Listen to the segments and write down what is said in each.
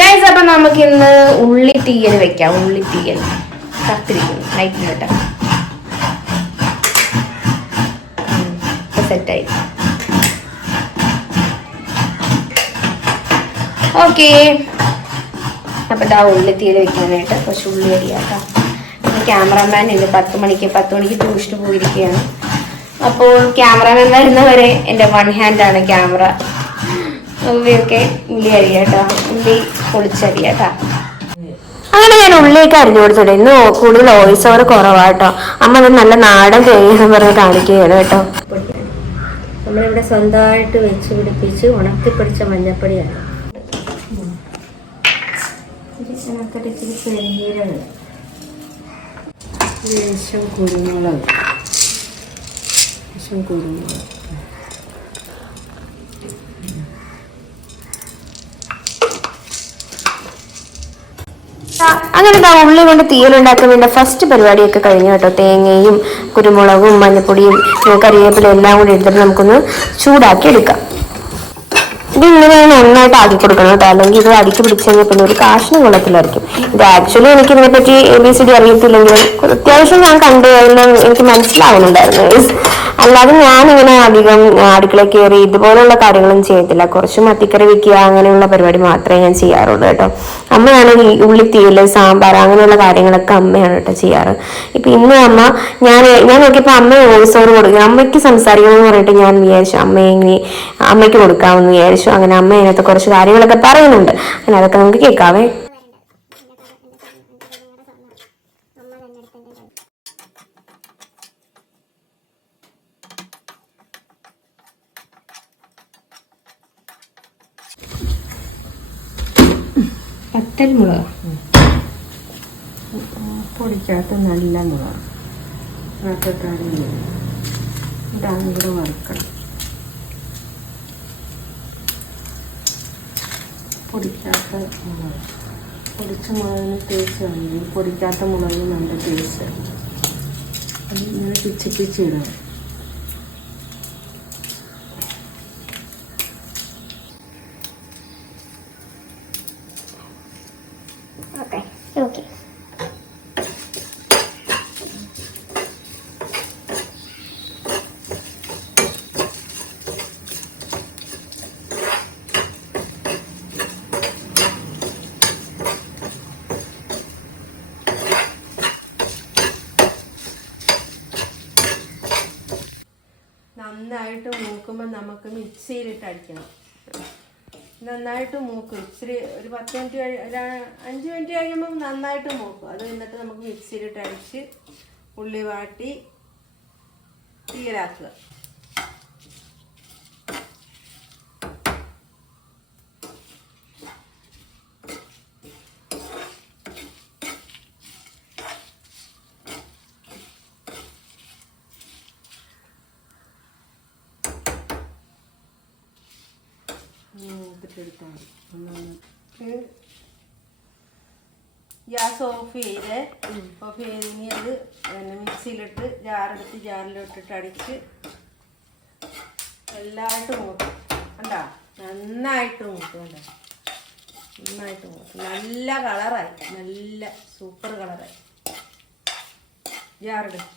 Guys അപ്പൊ നമുക്ക് ഇന്ന് ഉള്ളി തീയൽ വെക്കാം. ഉള്ളി തീയൽ. കത്തിരിക്കുന്നു. നൈറ്റിന് കേട്ടോ. സെറ്റായി ഓക്കെ അപ്പൊ ഇതാ ഉള്ളി തീയൽ വെക്കാനായിട്ട് കുറച്ച് ഉള്ളി അരിയാക്കാം ക്യാമറമാൻ ഉണ്ട് പത്ത് മണിക്ക് പത്ത് മണിക്ക് ട്യൂഷന് പോയിരിക്കുകയാണ്. അപ്പോൾ ക്യാമറമാൻ വരുന്നവരെ എന്റെ വൺ ഹാൻഡാണ് ക്യാമറ ഉള്ളിയൊക്കെ ഉള്ളി അരിയാട്ടോ ഉള്ളി പൊളിച്ചരിയാട്ടാ അങ്ങനെ ഞാൻ ഉള്ളിലേക്ക് അരിഞ്ഞു കൊടുത്തിട്ട് ഇന്ന് കൂടുതൽ വോയിസ് ഓവർ കുറവാട്ടോ അമ്മ അത് നല്ല നാടൻ തേങ്ങ പറഞ്ഞ് കാണിക്കുകയാണ് കേട്ടോ. നമ്മളിവിടെ സ്വന്തമായിട്ട് വെച്ച് പിടിപ്പിച്ച് ഉണക്കിപ്പിടിച്ച മഞ്ഞപ്പൊടിയാണ്. ഇതിനകത്തോട്ട് ഇച്ചിരി പെരുംജീരകം ലേശം കുരുമുളക്. ലേശം കുരുമുളക്. അങ്ങനെ ദാ ഉള്ളി കൊണ്ട് തീയലുണ്ടാക്കുന്നതിന്റെ ഫസ്റ്റ് പരിപാടിയൊക്കെ കഴിഞ്ഞു കേട്ടോ. തേങ്ങയും കുരുമുളകും മഞ്ഞപ്പൊടിയും കറിവേപ്പില എല്ലാം കൂടി എടുത്തിട്ട് നമുക്കൊന്ന് ചൂടാക്കി എടുക്കാം. ഇത് ഇങ്ങനെ ഒന്നായിട്ട് ആക്കി കൊടുക്കണം കേട്ടോ അല്ലെങ്കിൽ ഇത് അടിച്ചു പിടിച്ചു കഴിഞ്ഞാൽ പിന്നെ ഒരു കാശിന് കൊള്ളത്തിലായിരിക്കും ഇത് ആക്ച്വലി എനിക്ക് ഇതിനെപ്പറ്റി എ ബി സി ഡി അറിയത്തില്ലെങ്കിലും അത്യാവശ്യം ഞാൻ കണ്ടു. എല്ലാം എനിക്ക് മനസ്സിലാവുന്നുണ്ടായിരുന്നു. അല്ലാതെ അല്ലാതെ ഞാനിങ്ങനെ അധികം അടുക്കള കയറി ഇതുപോലുള്ള കാര്യങ്ങളും ചെയ്യത്തില്ല. കുറച്ച് മത്തിക്കറി വെക്കുക അങ്ങനെയുള്ള പരിപാടി മാത്രമേ ഞാൻ ചെയ്യാറുള്ളൂ കേട്ടോ. അമ്മയാണ് ഉള്ളിത്തീയൽ സാമ്പാർ അങ്ങനെയുള്ള കാര്യങ്ങളൊക്കെ അമ്മയാണ് കേട്ടോ ചെയ്യാറ്. ഇപ്പൊ ഇന്ന് അമ്മ ഞാൻ ഞാൻ നോക്കിയപ്പോൾ അമ്മ വോയിസ് കൊടുക്കുക അമ്മയ്ക്ക് സംസാരിക്കണമെന്ന് പറഞ്ഞിട്ട് ഞാൻ വിചാരിച്ചു അമ്മയെ അമ്മയ്ക്ക് കൊടുക്കാമെന്ന് വിചാരിച്ചു. അങ്ങനെ അമ്മ അതിനകത്ത് കുറച്ച് കാര്യങ്ങളൊക്കെ പറയുന്നുണ്ട്. അങ്ങനെ അതൊക്കെ നമുക്ക് കേൾക്കാവേ. മുളക്. പൊടിക്കാത്ത നല്ല മുളക്. ഇതാണ് ഇവിടെ വറുക്കണം പൊടിക്കാത്ത മുളക്. പൊടിച്ച മുളകിന് ടേസ്റ്റ് ആണെങ്കിൽ പൊടിക്കാത്ത മുളകിന് നല്ല ടേസ്റ്റ് അത് ഇങ്ങനെ പിച്ച് പിച്ച് ഇടണം ഓക്കെ ഓക്കെ നന്നായിട്ട് മൂക്കുമ്പോൾ നമുക്ക് അടിക്കണം നന്നായിട്ട് മൂക്കും. ഇച്ചിരി ഒരു പത്ത് മിനിറ്റ് ഒരു അഞ്ച് മിനിറ്റ് കഴിയുമ്പോൾ നന്നായിട്ട് മൂക്കും. അത് എന്നിട്ട് നമുക്ക് മിക്സിയിലിട്ട് അടിച്ച് ഉള്ളി വാട്ടി തീരാക്കുക മൂത്തിട്ടെടുത്താൽ മതി ഗ്യാസ് ഓഫ് ചെയ്ത് ഓഫ് ചെയ്ത് ഇനി അത് പിന്നെ മിക്സിയിലിട്ട് ജാറെടുത്ത് ജാറിലിട്ടിട്ട് അടിച്ച് എല്ലായിട്ട് മൂക്കും കണ്ടാ? നന്നായിട്ട് മൂക്കും കണ്ടോ? നന്നായിട്ട് മൂക്കും നല്ല കളറായി. നല്ല സൂപ്പർ കളറായി. ജാറെടുത്ത്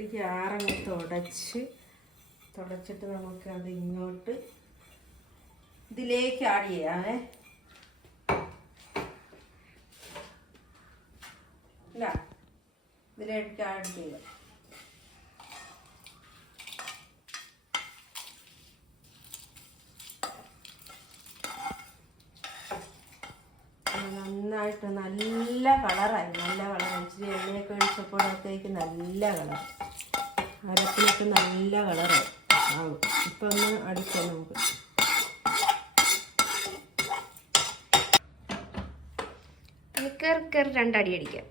അങ്ങോട്ട് ജാറങ്ങ് തുടച്ച് തുടച്ചിട്ട് നമുക്ക് അത് ഇങ്ങോട്ട് ഇതിലേക്ക് ആഡ് ചെയ്യാമേ ഇല്ല ഇതിലേക്ക് ആഡ് ചെയ്യാം നന്നായിട്ട് നല്ല കളറായി നല്ല കളർ ഇച്ചിരി എണ്ണയൊക്കെ ഒഴിച്ചപ്പോഴത്തേക്ക് നല്ല കളർ. അരപ്പിനൊക്കെ നല്ല കളറാണ് ആവും ഇപ്പം ഒന്ന് അടിക്കാം നമുക്ക്. കയറി രണ്ടടി അടിക്കാം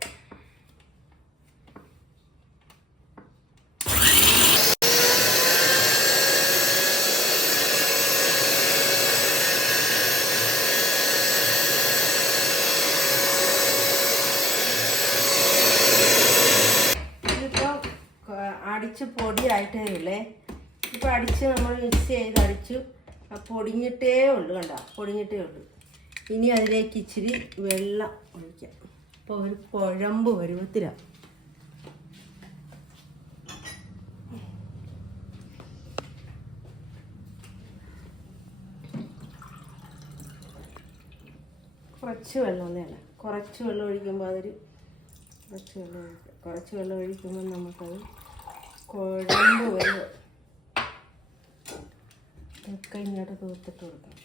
ആയിട്ടേ ഉള്ളേ ഇപ്പം അടിച്ച് നമ്മൾ മിക്സ് ചെയ്ത് അടിച്ചു ആ പൊടിഞ്ഞിട്ടേ ഉള്ളു കണ്ട? പൊടിഞ്ഞിട്ടേ ഉള്ളു. ഇനി അതിലേക്ക് ഇച്ചിരി വെള്ളം ഒഴിക്കാം. അപ്പോൾ ഒരു കുഴമ്പ് പരുവത്തിലാണ് കുറച്ച് വെള്ളം ഒന്നല്ല കുറച്ച് വെള്ളം ഒഴിക്കുമ്പോൾ അതൊരു കുറച്ച് വെള്ളം ഒഴിക്കുക കുറച്ച് വെള്ളം ഒഴിക്കുമ്പോൾ നമുക്കത് കുഴമ്പ് വരും. ഒക്കെ ഇങ്ങോട്ട് തീർത്തിട്ട് കൊടുക്കണം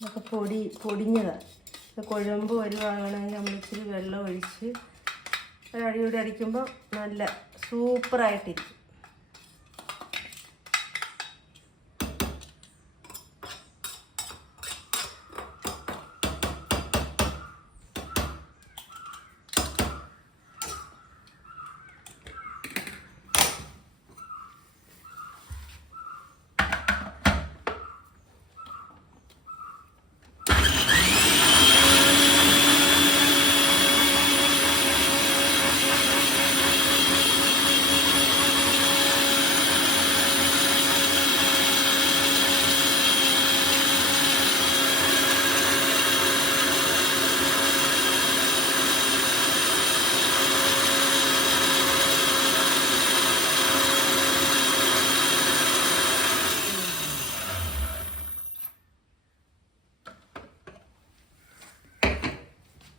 ഇതൊക്കെ പൊടി പൊടിഞ്ഞതാണ് ഇത് കുഴമ്പ് വരുവാണെങ്കിൽ നമ്മൾ ഇച്ചിരി വെള്ളം ഒഴിച്ച് ഒരു അടിയോടെ അടിക്കുമ്പോൾ നല്ല സൂപ്പറായിട്ടിരിക്കും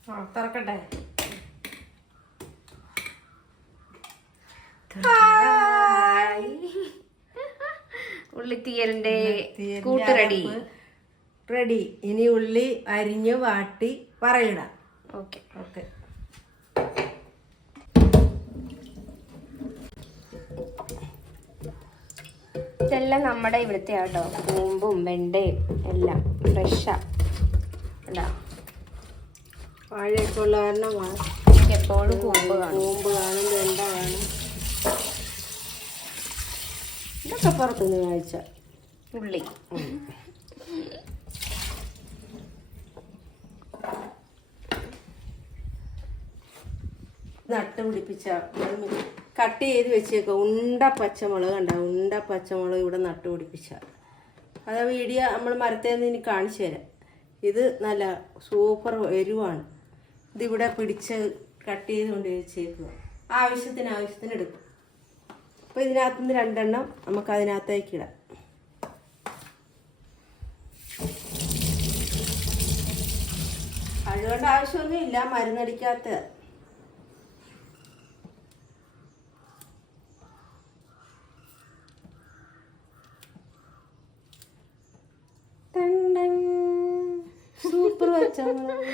ആ തുറക്കട്ടെ? ഉള്ളിത്തീയലിന്റെ കൂട്ട് റെഡി റെഡി. ഇനി ഉള്ളി അരിഞ്ഞ് വാട്ടി പറയിടാം ഓക്കെ. ഓക്കെ. ഇതെല്ലാം നമ്മുടെ ഇവിടുത്തെ ആട്ടോ കൂമ്പും വെണ്ടയും എല്ലാം ഫ്രഷാ. അല്ല വാഴയൊക്കെ ഉള്ള കാരണം എപ്പോഴും കൂമ്പ് കൂമ്പ് കാണും വെണ്ട കാണും. ഇതൊക്കെ പുറത്തുനിന്ന് കാഴ്ച. ഉള്ളി. നട്ട് പിടിപ്പിച്ച കട്ട് ചെയ്ത് വെച്ചേക്ക. ഉണ്ട പച്ചമുളക് കണ്ട ഉണ്ട പച്ചമുളക് ഇവിടെ നട്ട് പിടിപ്പിച്ച. അത് വീഡിയോ നമ്മൾ മരത്തേന്ന് ഇനി കാണിച്ചു തരാം. ഇത് നല്ല സൂപ്പർ എരിവാണ്. ഇതിവിടെ പിടിച്ച് കട്ട് ചെയ്ത് കൊണ്ട് വെച്ചേക്കുക. ആവശ്യത്തിന് ആവശ്യത്തിന് എടുക്കും. അപ്പോൾ ഇതിനകത്തുനിന്ന് രണ്ടെണ്ണം നമുക്ക് അതിനകത്തേക്ക് ഇടാം. കഴുകേണ്ട ആവശ്യമൊന്നും ഇല്ല മരുന്നടിക്കാത്ത. സൂപ്പർ പച്ചമുളക്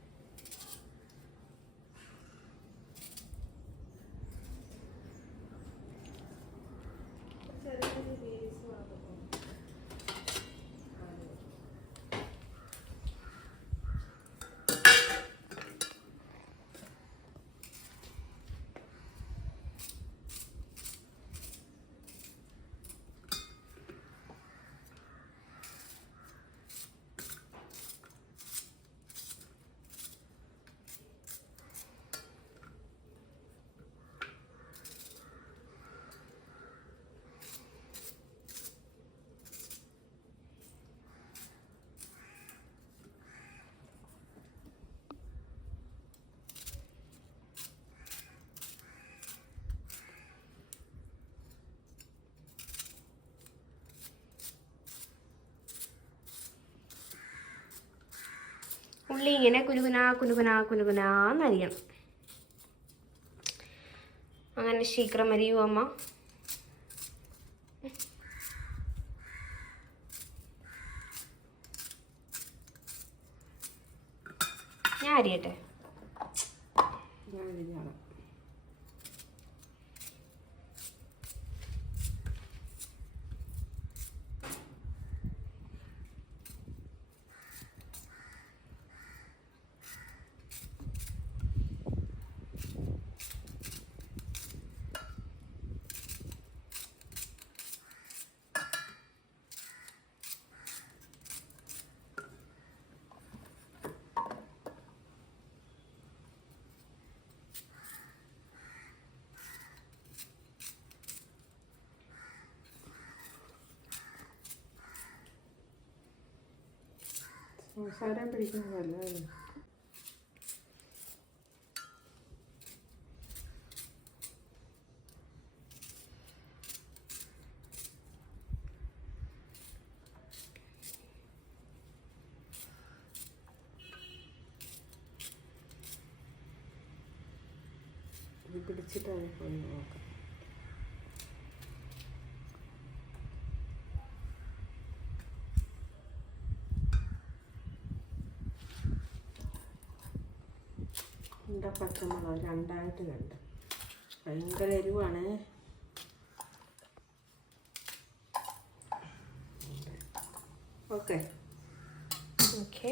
ഉള്ളി ഇങ്ങനെ കുനുകുനാ കുനുകുനാ കുനുകുനാന്നരിയണം അങ്ങനെ ശീക്രം അരിയൂ അമ്മ. ഞാൻ അരിയട്ടെ? ഞാൻ ਸਾਰਿਆਂ ਬੜੀ ਗੱਲ ਹੈ ഉണ്ട പച്ചമുളക്? രണ്ടായിട്ട് കണ്ട് ഭയങ്കര എരിവാണ്. ഓക്കെ. ഓക്കെ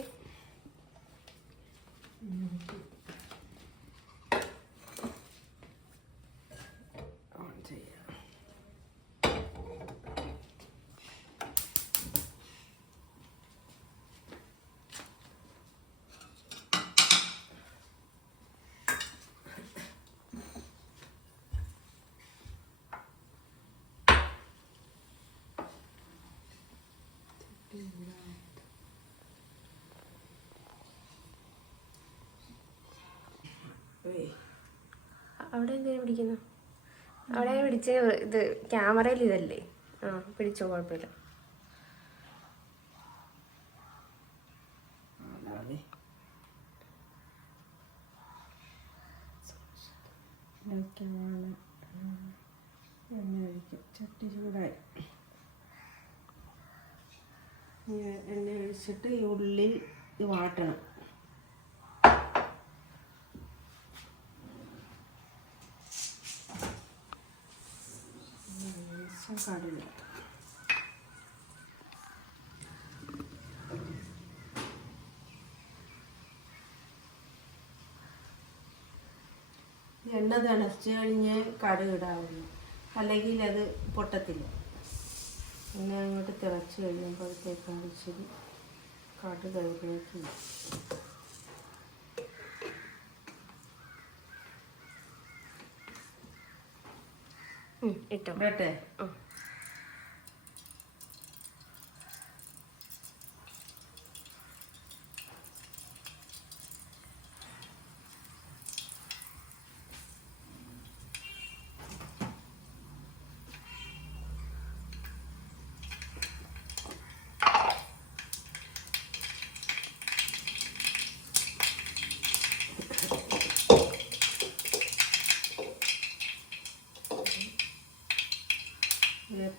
അവിടെ എന്തിനാ പിടിക്കുന്നു? അവിടെ പിടിച്ച ഇത് ക്യാമറയിൽ ഇതല്ലേ. ആ പിടിച്ചോ കുഴപ്പമില്ല. എണ്ണ ഒഴിക്കും. ചട്ടി ചൂടായി. എണ്ണ ഒഴിച്ചിട്ട് ഈ ഉള്ളി ഇത് വാട്ടണം ലേശം കടുക് എണ്ണ തിളച്ച് കഴിഞ്ഞ് കടുക് ഇടാവുള്ളൂ അല്ലെങ്കിൽ അത് പൊട്ടത്തില്ല. എണ്ണ അങ്ങോട്ട് തിളച്ച് കഴിയുമ്പോഴത്തേക്കും ഇച്ചിരി കടുക് അതിലേക്ക് ഇട്ടോ. ഇടട്ടെ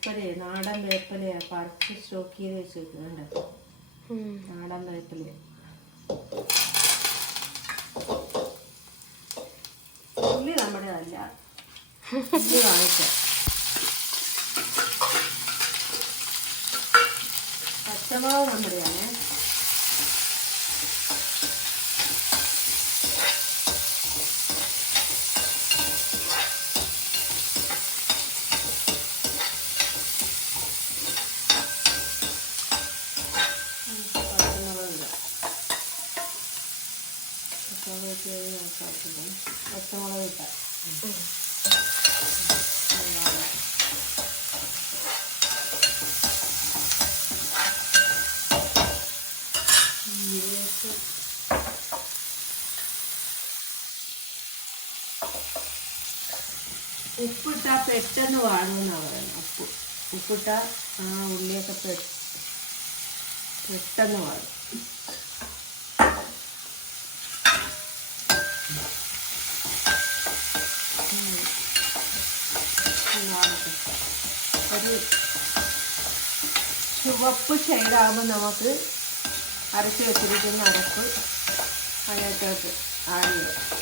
ഉം. വേപ്പലയെ നാടൻ വേപ്പല പറിച്ച് സ്റ്റോക്ക് ചെയ്ത് വെച്ചിട്ടുണ്ട്. നാടൻ വേപ്പല. ഉള്ളി നമ്മുടെ അല്ല ഉള്ളി വാങ്ങിക്കാം പച്ചമാവ് നമ്മുടെയാണ് പച്ചമുളക് ഇടാം പച്ചമുളക് ഇട്ട് കഴിഞ്ഞ് നോക്കാം പച്ചമുളക് ഇട്ടാം ലേശം ഉപ്പിട്ടാ പെട്ടെന്ന് വാടുമെന്നാണ് പറയുന്നത് ഉപ്പ് ഉപ്പിട്ട ആ ഉള്ളിയൊക്കെ പെട്ടെന്ന് വാടും ഒരു ചുവപ്പ് ഷെയ്ഡാകുമ്പോൾ നമുക്ക് അരച്ച് വെച്ചിരിക്കുന്ന അരപ്പ് അതിനകത്തോട്ട് ആഡ് ചെയ്യാം.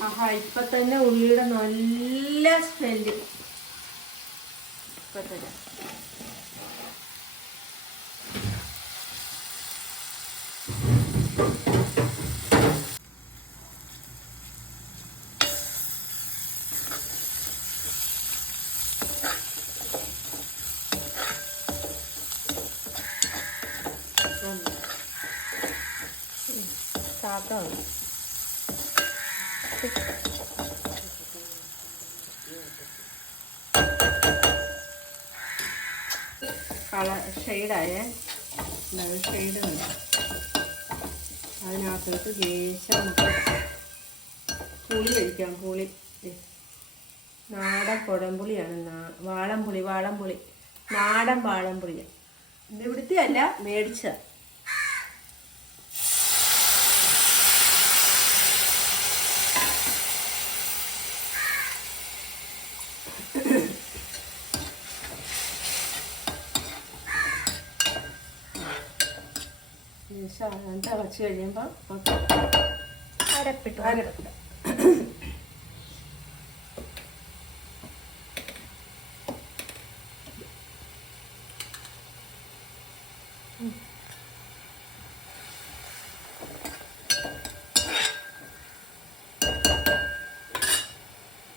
ആഹാ ഇപ്പൊ തന്നെ ഉള്ളിയുടെ നല്ല സ്മെല്ല് ഇപ്പൊ തന്നെ. കളർ ഷെയ്ഡായേ. ഷെയ്ഡ് ഉണ്ട്. അതിനകത്തോട്ട് നമുക്ക് പുളി കഴിക്കാം പുളി. നാടൻ കുടംപുളിയാണ് നാ- വാളംപുളി വാളംപുളി. നാടൻ വാളംപുളി ഇത് ഇവിടുത്തെ അല്ല മേടിച്ച തിളച്ച് കഴിയുമ്പോൾ അരപ്പിട്ടു. അരപ്പിടാം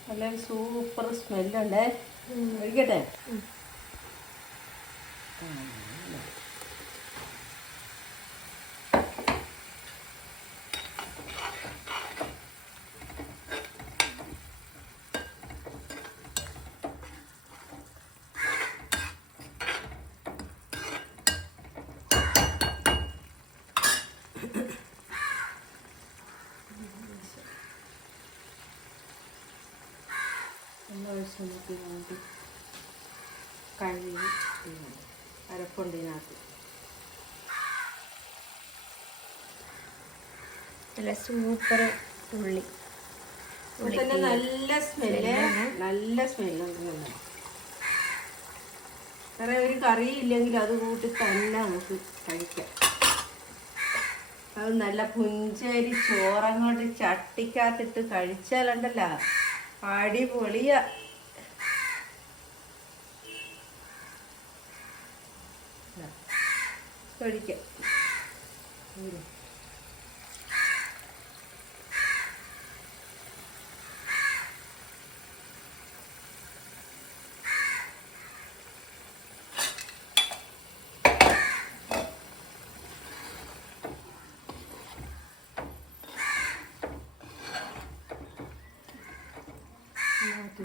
നല്ല സൂപ്പർ സ്മെല്ലുണ്ടേ. ഒഴിക്കട്ടെ നോക്കി നോക്കി കഴുകി. അരപ്പുണ്ട് ഇതിനകത്ത് നല്ല സൂപ്പർ ഉള്ളി. തന്നെ നല്ല സ്മെല്ല് നല്ല സ്മെല്ലുണ്ട് വേറെ ഒരു കറി ഇല്ലെങ്കിൽ അത് കൂട്ടി തന്നെ നമുക്ക് കഴിക്കാം. അത് നല്ല പുഞ്ചേരി ചോറങ്ങോട്ട് ചട്ടിക്കകത്തിട്ട് കഴിച്ചാലുണ്ടല്ലോ. അടിപൊളിയാ. കഴിക്കാം ഉം. ഇതിനകത്ത്